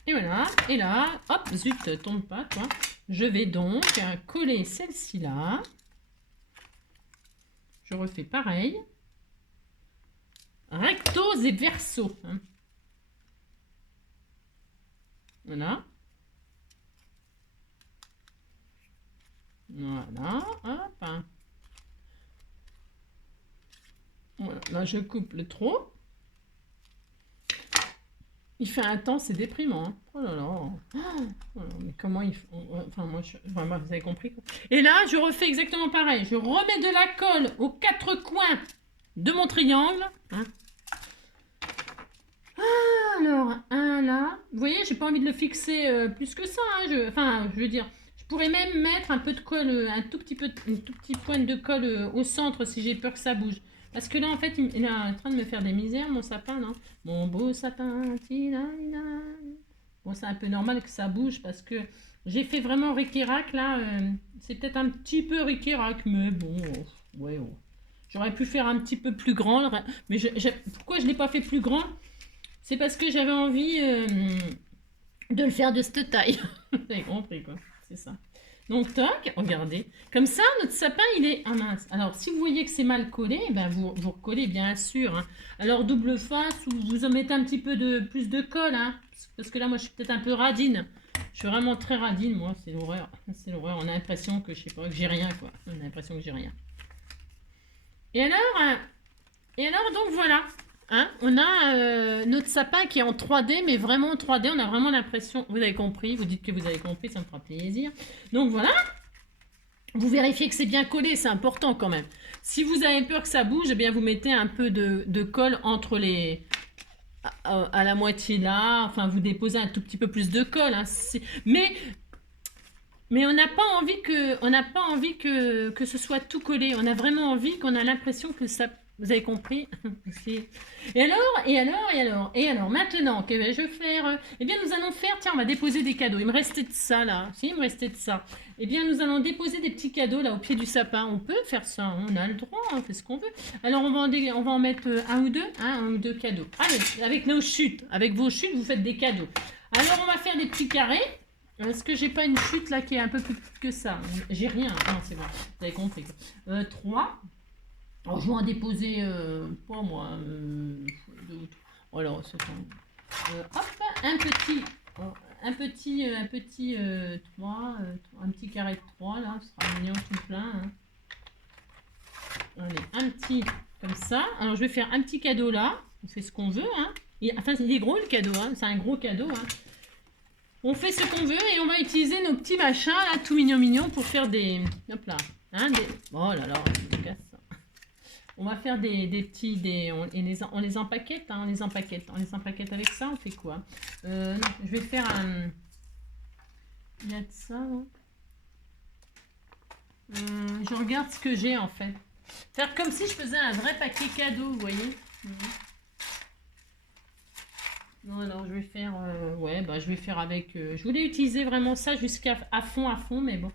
Et voilà. Et là, hop, zut, tombe pas, toi. Je vais donc coller celle-ci là. Je refais pareil. Rectos et verso. Hein. Voilà. Voilà, hop. Voilà, là je coupe le trop. Il fait un temps, c'est déprimant. Hein. Oh là là. Oh là, mais comment il faut... Enfin, moi, vous avez compris. Quoi. Et là, je refais exactement pareil. Je remets de la colle aux quatre coins de mon triangle. Hein. Alors, un là. Vous voyez, j'ai pas envie de le fixer plus que ça. Hein. Enfin, je veux dire, je pourrais même mettre un peu de colle, un tout petit pointe de colle au centre si j'ai peur que ça bouge. Parce que là, en fait, il est en train de me faire des misères, mon sapin, non? Mon beau sapin, bon, c'est un peu normal que ça bouge parce que j'ai fait vraiment ric-rac, là. C'est peut-être un petit peu ric-rac, mais bon, ouais. Oh. J'aurais pu faire un petit peu plus grand. Mais pourquoi je ne l'ai pas fait plus grand? C'est parce que j'avais envie de le faire de cette taille. Vous avez compris, quoi. C'est ça. Donc, toc, regardez. Comme ça, notre sapin, il est... Ah mince. Alors, si vous voyez que c'est mal collé, ben vous recollez, bien sûr. Hein. Alors, double face, ou vous en mettez un petit peu plus de colle. Hein. Parce que là, moi, je suis peut-être un peu radine. Je suis vraiment très radine, moi. C'est l'horreur. C'est l'horreur. On a l'impression que, je sais pas, que j'ai rien, quoi. On a l'impression que j'ai rien. Et alors, donc, voilà. Hein, on a notre sapin qui est en 3D, mais vraiment en 3D, on a vraiment l'impression, vous avez compris, vous dites que vous avez compris, ça me fera plaisir. Donc voilà, vous vérifiez que c'est bien collé, c'est important quand même. Si vous avez peur que ça bouge, eh bien vous mettez un peu de colle entre les... à la moitié là, enfin vous déposez un tout petit peu plus de colle. Hein, mais on n'a pas envie que ce soit tout collé, on a vraiment envie qu'on a l'impression que ça... Vous avez compris? Et alors, maintenant, que vais-je faire? Eh bien, nous allons faire, tiens, on va déposer des cadeaux. Il me restait de ça, là. Si, il me restait de ça. Eh bien, nous allons déposer des petits cadeaux, là, au pied du sapin. On peut faire ça, on a le droit, on fait ce qu'on veut. Alors, on va en mettre un ou deux cadeaux. Allez, avec nos chutes. Avec vos chutes, vous faites des cadeaux. Alors, on va faire des petits carrés. Est-ce que j'ai pas une chute, là, qui est un peu plus petite que ça? J'ai rien. Non, c'est vrai. Vous avez compris. 3. Alors, je vais en déposer, pas moi, 2 ou 3. Alors, c'est hop, un petit 3, un petit carré de 3, là, ce sera mignon tout plein. Hein. Allez, un petit, comme ça. Alors, je vais faire un petit cadeau là. On fait ce qu'on veut, hein. Enfin, il est gros le cadeau, hein. C'est un gros cadeau, hein. On fait ce qu'on veut et on va utiliser nos petits machins, là, tout mignon, pour faire des... Hop là. Hein, oh là là, je me casse. On va faire des petits... on les empaquette, hein, on les empaquette avec ça, on fait quoi? Non, je vais faire un... Il y a de ça, non? Je regarde ce que j'ai, en fait. Faire comme si je faisais un vrai paquet cadeau, vous voyez? Non, alors je vais faire... ouais, bah je vais faire avec... je voulais utiliser vraiment ça jusqu'à fond, mais bon.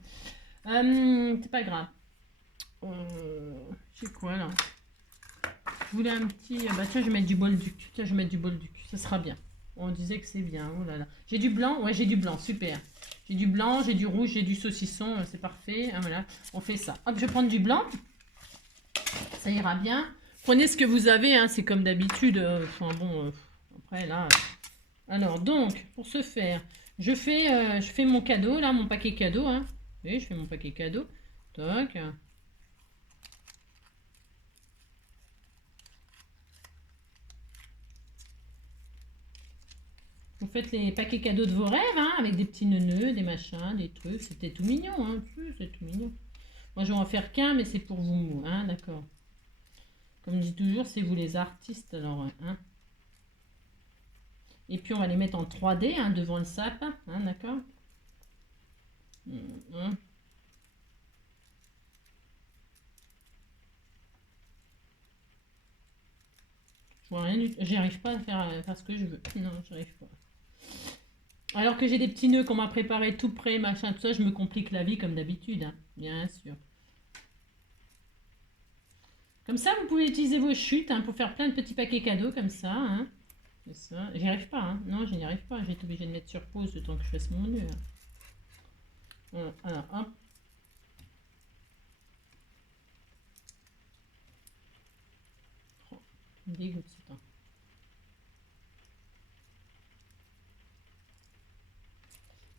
C'est pas grave. C'est quoi là? Vous voulez un petit... Bah tiens, je vais mettre du bolduc. Tiens, je vais mettre du bolduc. Ça sera bien. On disait que c'est bien. Oh là là. J'ai du blanc. Ouais, j'ai du blanc. Super. J'ai du blanc, j'ai du rouge, j'ai du saucisson. C'est parfait. Ah, voilà. On fait ça. Hop, je vais prendre du blanc. Ça ira bien. Prenez ce que vous avez. Hein, c'est comme d'habitude. Enfin bon, après là... Alors, donc, pour ce faire, je fais mon cadeau, là, mon paquet cadeau. Hein. Oui, je fais mon paquet cadeau. Toc. Vous faites les paquets cadeaux de vos rêves, hein, avec des petits neuneux, des machins, des trucs. C'était tout mignon, hein. C'est tout mignon. Moi, je vais en faire qu'un, mais c'est pour vous, hein, d'accord. Comme je dis toujours, c'est vous les artistes, alors, hein. Et puis, on va les mettre en 3D, hein, devant le sapin, hein, d'accord. Je vois rien du tout. J'y arrive pas à faire ce que je veux. Non, j'arrive pas. Alors que j'ai des petits nœuds qu'on m'a préparé tout prêt, machin, tout ça, je me complique la vie comme d'habitude, hein, bien sûr. Comme ça, vous pouvez utiliser vos chutes, hein, pour faire plein de petits paquets cadeaux comme ça. Hein. Ça. J'y arrive pas, hein. Non, je n'y arrive pas. Je vais être obligée de mettre sur pause le temps que je fasse mon nœud. Hein. Voilà, alors, hop. Oh, me dégoûte ce temps.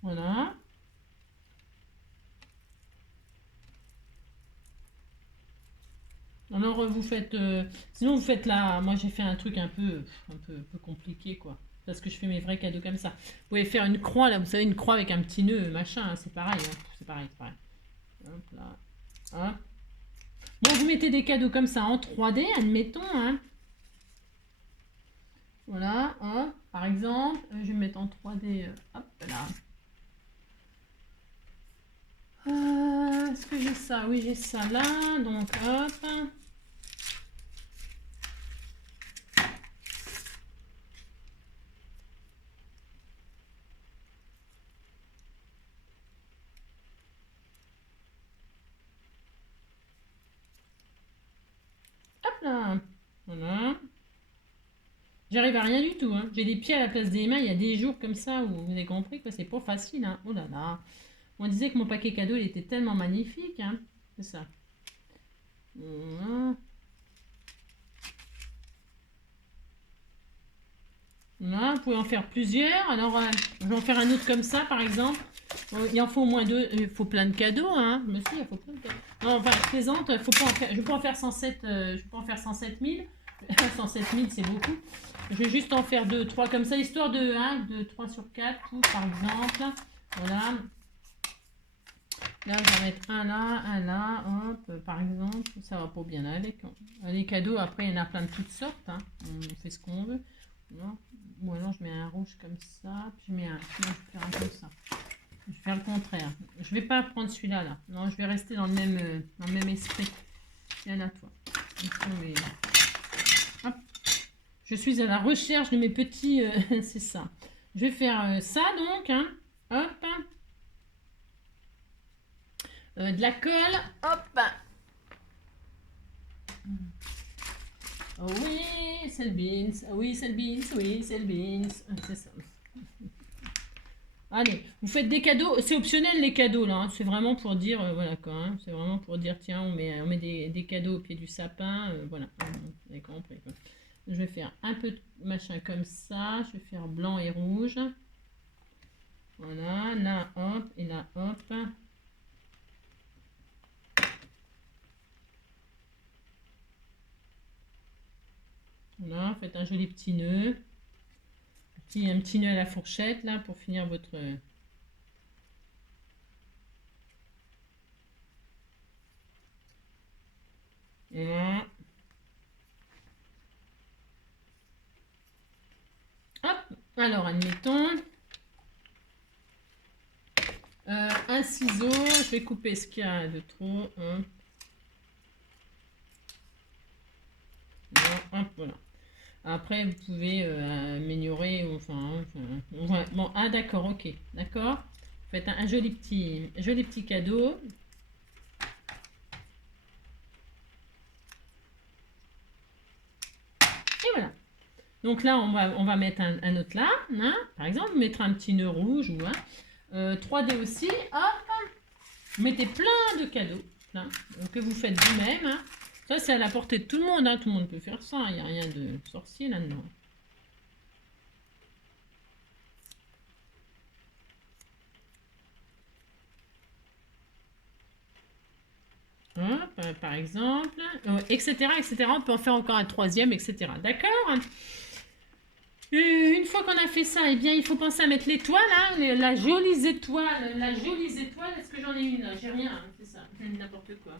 Voilà. Alors vous faites, sinon vous faites là, moi j'ai fait un truc un peu compliqué quoi, parce que je fais mes vrais cadeaux comme ça. Vous pouvez faire une croix là, vous savez une croix avec un petit nœud machin, hein, c'est pareil, hein, c'est pareil, c'est pareil. Hop là, hop. Bon vous mettez des cadeaux comme ça en 3D, admettons, hein. Voilà, hop, par exemple, je vais mettre en 3D, hop là. Est-ce que j'ai ça? Oui j'ai ça là, donc hop. Hop là, voilà. J'arrive à rien du tout. Hein. J'ai des pieds à la place des mains. Il y a des jours comme ça où vous avez compris que c'est pas facile. Hein. Oh là là. On disait que mon paquet cadeau il était tellement magnifique. Hein. C'est ça. Voilà. Voilà. Vous pouvez en faire plusieurs. Alors, je vais en faire un autre comme ça, par exemple. Il en faut au moins deux. Il faut plein de cadeaux. Hein. Mais si, il faut plein de cadeaux. Non, enfin, je plaisante. Faut pas en faire, je peux en faire 107, je peux en faire 107 000. 107 000, c'est beaucoup. Je vais juste en faire 2, 3 comme ça, histoire de 1, 2, 3 sur 4, tout, par exemple. Voilà. Là, je vais mettre un là, hop, par exemple. Ça va pas bien aller. Les cadeaux, après, il y en a plein de toutes sortes. Hein. On fait ce qu'on veut. Non. Ou alors, je mets un rouge comme ça. Puis je mets un... Non, je vais faire un comme ça. Je vais faire le contraire. Je vais pas prendre celui-là, là. Non, je vais rester dans le même esprit. Viens là, toi. Hop. Je suis à la recherche de mes petits... c'est ça. Je vais faire ça, donc. Hein. Hop. De la colle. Hop. Oh oui, c'est le beans. Oui, c'est le beans. Oui, c'est le beans. C'est ça. Allez, vous faites des cadeaux. C'est optionnel, les cadeaux, là. Hein. C'est vraiment pour dire... voilà, quoi. Hein. C'est vraiment pour dire, tiens, on met des cadeaux au pied du sapin. Voilà. Vous avez compris, quoi. Je vais faire un peu de machin comme ça. Je vais faire blanc et rouge. Voilà, là, hop, et là, hop. Voilà, faites un joli petit nœud. Un petit nœud à la fourchette, là, pour finir votre... Voilà. Hop, alors, admettons... un ciseau, je vais couper ce qu'il y a de trop. Hein. Voilà. Après, vous pouvez améliorer, enfin, bon, ah d'accord, ok, d'accord. Faites un joli petit cadeau. Donc là, on va mettre un autre là, hein, par exemple, mettre un petit nœud rouge ou un 3D aussi. Hop, vous mettez plein de cadeaux là, que vous faites vous-même. Hein. Ça, c'est à la portée de tout le monde. Hein. Tout le monde peut faire ça. Il n'y a rien de sorcier là-dedans. Hop, par exemple, etc., etc. On peut en faire encore un troisième, etc. D'accord? Une fois qu'on a fait ça, eh bien, il faut penser à mettre l'étoile, hein, la jolie étoile, Est-ce que j'en ai une là? J'ai rien, hein, c'est ça, n'importe quoi.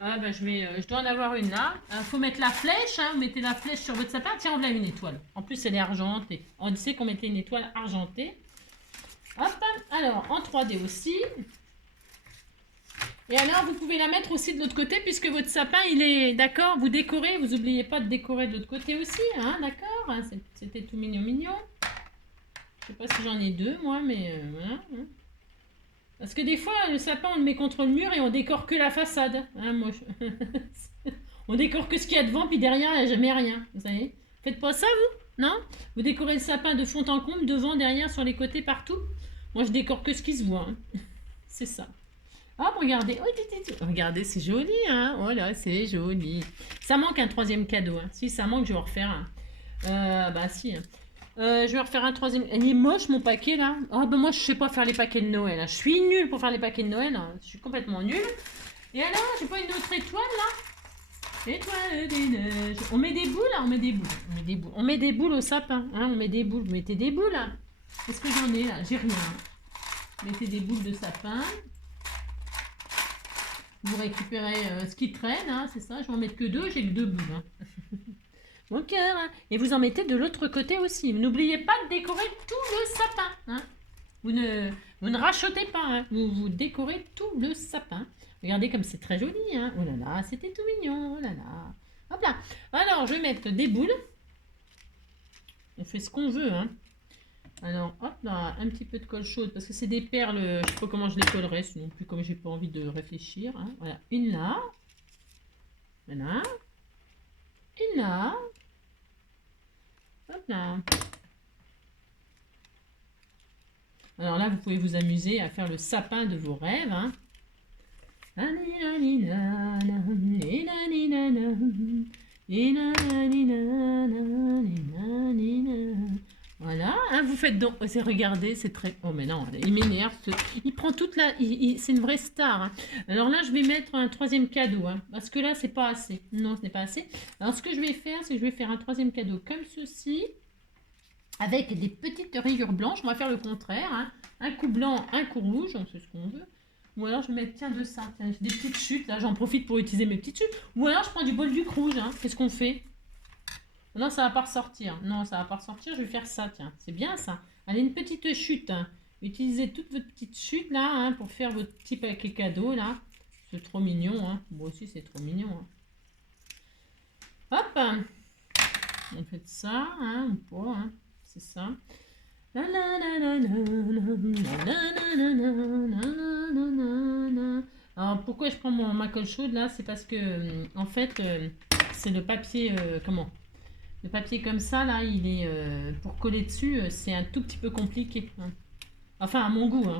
Ah, ben, je dois en avoir une là. Il faut mettre la flèche, hein, vous mettez la flèche sur votre sapin. Tiens, on a une étoile. En plus, elle est argentée. On sait qu'on mettait une étoile argentée. Hop, alors, en 3D aussi. Et alors, vous pouvez la mettre aussi de l'autre côté, puisque votre sapin, il est d'accord, vous décorez, vous n'oubliez pas de décorer de l'autre côté aussi, hein, d'accord, hein, c'était tout mignon, mignon. Je sais pas si j'en ai deux, moi, mais voilà. Hein. Parce que des fois, le sapin, on le met contre le mur et on décore que la façade. Hein, moi, on décore que ce qu'il y a devant, puis derrière, il n'y a jamais rien, vous savez. Faites pas ça, vous? Non? Vous décorez le sapin de fond en comble, devant, derrière, sur les côtés, partout. Moi, je décore que ce qui se voit. Hein. C'est ça. Hop, regardez. Oh, regardez, c'est joli, hein. Oh là, c'est joli. Ça manque un troisième cadeau. Hein. Si ça manque, je vais en refaire un. Bah si. Hein. Je vais refaire un troisième. Il est moche mon paquet là. Oh bah moi je sais pas faire les paquets de Noël. Hein. Je suis nulle pour faire les paquets de Noël. Hein. Je suis complètement nulle. Et alors, j'ai pas une autre étoile là? Étoile des neiges. On met des boules, hein. On met des boules. On met des boules. On met des boules au sapin. Hein. On met des boules. Vous mettez des boules. Hein. Qu'est-ce que j'en ai là? J'ai rien. Hein. Mettez des boules de sapin. Vous récupérez ce qui traîne, hein, c'est ça. Je vais en mettre que deux, j'ai que deux boules. Hein. Mon cœur. Hein. Et vous en mettez de l'autre côté aussi. N'oubliez pas de décorer tout le sapin. Hein. Vous ne rachetez pas. Hein. Vous décorez tout le sapin. Regardez comme c'est très joli. Hein. Oh là là, c'était tout mignon. Oh là là. Hop là. Alors, je vais mettre des boules. On fait ce qu'on veut. Hein. Alors, hop là, un petit peu de colle chaude, parce que c'est des perles, je sais pas comment je les collerai, sinon plus comme j'ai pas envie de réfléchir. Hein. Voilà, une là. Voilà. Une là. Hop là. Alors là, vous pouvez vous amuser à faire le sapin de vos rêves. Hein. Voilà, hein, vous faites donc. Regardez, c'est très. Oh, mais non, il m'énerve. Il prend toute la. C'est une vraie star. Hein. Alors là, je vais mettre un troisième cadeau. Hein, parce que là, c'est pas assez. Non, ce n'est pas assez. Alors, ce que je vais faire, c'est que je vais faire un troisième cadeau comme ceci. Avec des petites rayures blanches. On va faire le contraire. Hein. Un coup blanc, un coup rouge. C'est ce qu'on veut. Ou alors, je vais mettre, tiens, de ça. Tiens, j'ai des petites chutes. Là, j'en profite pour utiliser mes petites chutes. Ou alors, je prends du bol du rouge. Hein. Qu'est-ce qu'on fait? Non, ça va pas ressortir. Non, ça va pas ressortir. Je vais faire ça, tiens. C'est bien ça. Allez, une petite chute. Hein. Utilisez toute votre petite chute là hein, pour faire votre petit paquet cadeau là. C'est trop mignon. Hein. Moi aussi, c'est trop mignon. Hein. Hop. On fait ça. Hein, ou pas. Hein. C'est ça. Alors, pourquoi je prends ma colle chaude là? C'est parce que, en fait, c'est le papier. Comment? Le papier comme ça, là, il est pour coller dessus, c'est un tout petit peu compliqué. Hein. Enfin, à mon goût. Hein.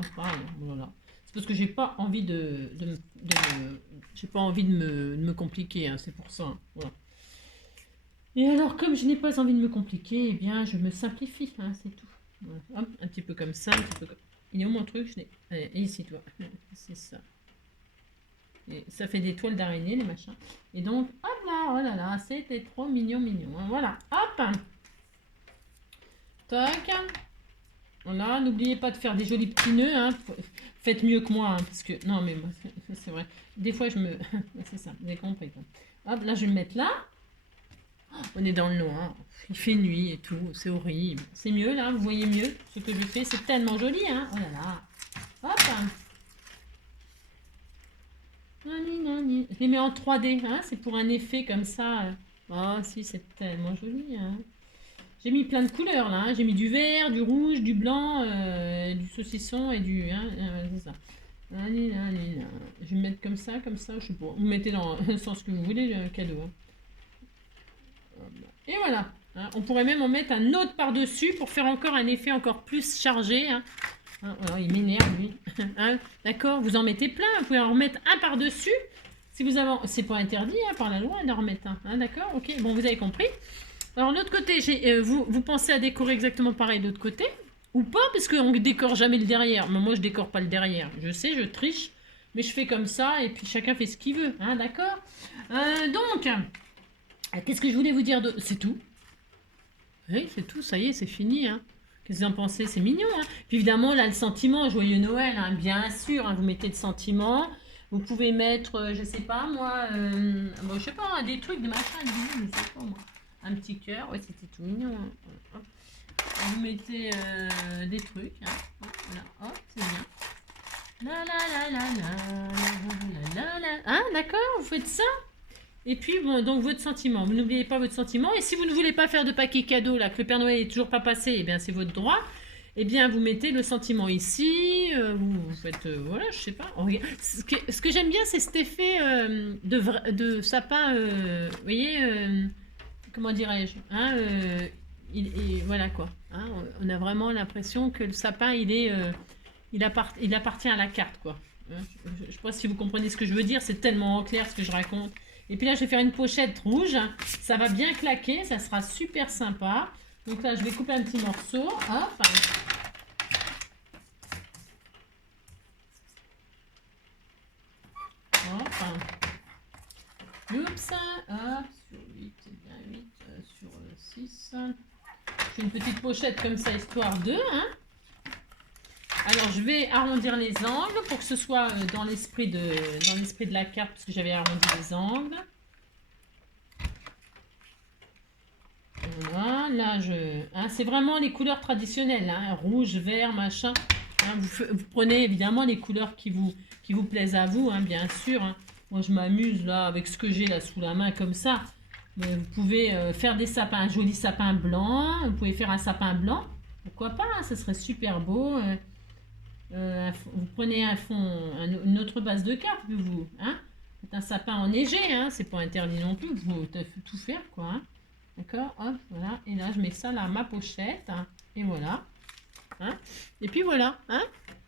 Voilà. C'est parce que j'ai pas envie j'ai pas envie de me compliquer. Hein. C'est pour ça. Hein. Voilà. Et alors, comme je n'ai pas envie de me compliquer, eh bien, je me simplifie. Hein, c'est tout. Voilà. Hop, un petit peu comme ça. Un petit peu comme... Il est où mon truc? Allez, ici, toi. C'est ça. Et ça fait des toiles d'araignée, les machins. Et donc, hop là, oh là là, c'était trop mignon, mignon. Hein. Voilà, hop. Tac. Voilà, n'oubliez pas de faire des jolis petits nœuds. Hein. Faites mieux que moi, hein, parce que... Non, mais moi, c'est vrai. Des fois, je me... c'est ça, vous avez compris. Hop, là, je vais me mettre là. On est dans le noir. Il fait nuit et tout, c'est horrible. C'est mieux, là, vous voyez mieux. Ce que je fais, c'est tellement joli, hein. Oh là là. Hop. Je les mets en 3D, hein, c'est pour un effet comme ça. Oh si, c'est tellement joli. Hein. J'ai mis plein de couleurs là, hein. J'ai mis du vert, du rouge, du blanc, du saucisson et du... Hein, c'est ça. Je vais me mettre comme ça, je sais pas. Vous mettez dans le sens que vous voulez le cadeau. Hein. Et voilà. Hein. On pourrait même en mettre un autre par-dessus pour faire encore un effet encore plus chargé. Hein. Alors, il m'énerve, lui. Hein, d'accord, vous en mettez plein. Vous pouvez en remettre un par-dessus. Si vous avez... C'est pas interdit hein, par la loi d'en remettre un. Hein, d'accord, ok. Bon, vous avez compris. Alors, de l'autre côté, vous pensez à décorer exactement pareil de l'autre côté ou pas, parce qu'on ne décore jamais le derrière. Mais moi, je décore pas le derrière. Je sais, je triche. Mais je fais comme ça et puis chacun fait ce qu'il veut. Hein, d'accord. Donc, qu'est-ce que je voulais vous dire de... C'est tout. Oui, c'est tout. Ça y est, c'est fini. Hein. Qu'est-ce que vous en pensez? C'est mignon. Hein. Puis évidemment, là, le sentiment, joyeux Noël, hein, bien sûr. Hein, vous mettez le sentiment. Vous pouvez mettre, je sais pas moi, bon, je sais pas, des trucs, des machins, des bisous, je sais pas moi. Un petit cœur, ouais, c'était tout mignon. Hein. Hop. Vous mettez des trucs. Hein. Hop, voilà, hop, c'est bien. La la la la la la la la. Hein, d'accord, vous faites ça. Et puis, bon, donc votre sentiment. Vous n'oubliez pas votre sentiment. Et si vous ne voulez pas faire de paquet cadeau, là, que le Père Noël n'est toujours pas passé, eh bien, c'est votre droit. Eh bien, vous mettez le sentiment ici. Vous faites, voilà, je sais pas. Regarde. Ce que j'aime bien, c'est cet effet de sapin. Vous voyez, comment dirais-je hein, voilà quoi. Hein, on a vraiment l'impression que le sapin, il appartient à la carte, quoi. Hein, je ne sais pas si vous comprenez ce que je veux dire. C'est tellement clair ce que je raconte. Et puis là, je vais faire une pochette rouge. Ça va bien claquer. Ça sera super sympa. Donc là, je vais couper un petit morceau. Hop. Hop. Oups. Hop. Sur 8, c'est bien 8. Sur 6. Je fais une petite pochette comme ça, histoire de... Hein. Alors, je vais arrondir les angles pour que ce soit dans l'esprit de la carte, parce que j'avais arrondi les angles. Voilà, là, hein, c'est vraiment les couleurs traditionnelles, hein, rouge, vert, machin. Hein, vous prenez évidemment les couleurs qui vous plaisent à vous, hein, bien sûr. Hein. Moi, je m'amuse là avec ce que j'ai là sous la main comme ça. Mais vous pouvez faire des sapins, un joli sapin blanc. Vous pouvez faire un sapin blanc. Pourquoi pas, hein, ça serait super beau. Vous prenez un fond, une autre base de carte, vous. Hein, c'est un sapin enneigé, hein, c'est pas interdit non plus. Vous pouvez tout faire, quoi. Hein. D'accord, hop, voilà. Et là, je mets ça là, ma pochette. Hein, et voilà. Hein. Et puis voilà. Hein.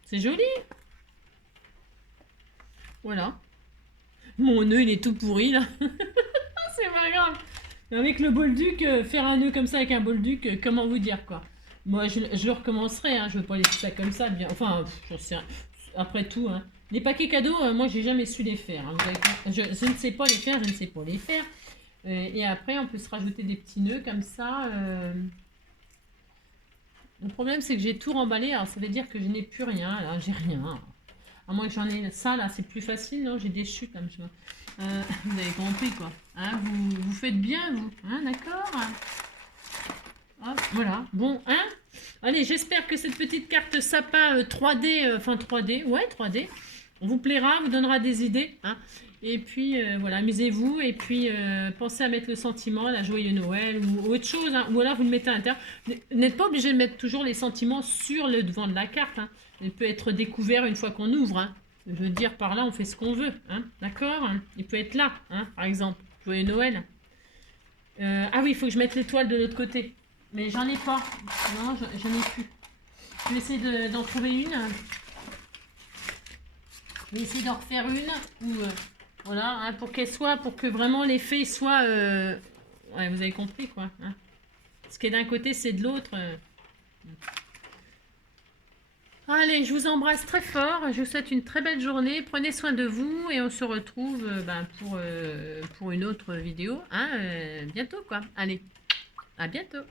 C'est joli. Voilà. Mon nœud, il est tout pourri, là. C'est pas grave. Avec le bolduc, faire un nœud comme ça avec un bolduc, comment vous dire, quoi. Moi, je le recommencerai. Hein, je ne veux pas laisser ça comme ça. Bien. Enfin, j'en sais rien. Après tout, hein. Les paquets cadeaux, moi, j'ai jamais su les faire. Hein. Je ne sais pas les faire, je ne sais pas les faire. Et après, on peut se rajouter des petits nœuds comme ça. Le problème, c'est que j'ai tout remballé. Alors, ça veut dire que je n'ai plus rien. Là, j'ai rien. À moins que j'en ai ça, là, c'est plus facile. Non, j'ai des chutes. Là, vous avez compris, quoi. Hein, vous faites bien, vous. Hein, d'accord. Hop, voilà. Bon, hein. Allez, j'espère que cette petite carte sapin 3D, enfin 3D, ouais, 3D, vous plaira, vous donnera des idées. Hein. Et puis, voilà, amusez-vous. Et puis, pensez à mettre le sentiment, la joyeux Noël ou autre chose. Hein, ou alors, vous le mettez à l'intérieur. Vous n'êtes pas obligé de mettre toujours les sentiments sur le devant de la carte. Hein. Il peut être découvert une fois qu'on ouvre. Hein. Je veux dire, par là, on fait ce qu'on veut. Hein. D'accord. Il peut être là, hein, par exemple. Joyeux Noël. Ah oui, il faut que je mette l'étoile de l'autre côté. Mais j'en ai pas. Non, j'en ai plus. Je vais essayer d'en trouver une. Je vais essayer d'en refaire une. Ou... voilà, hein, pour qu'elle soit, pour que vraiment l'effet soit... ouais, vous avez compris, quoi. Hein. Ce qui est d'un côté, c'est de l'autre. Allez, je vous embrasse très fort. Je vous souhaite une très belle journée. Prenez soin de vous et on se retrouve pour une autre vidéo. Hein, bientôt, quoi. Allez, à bientôt.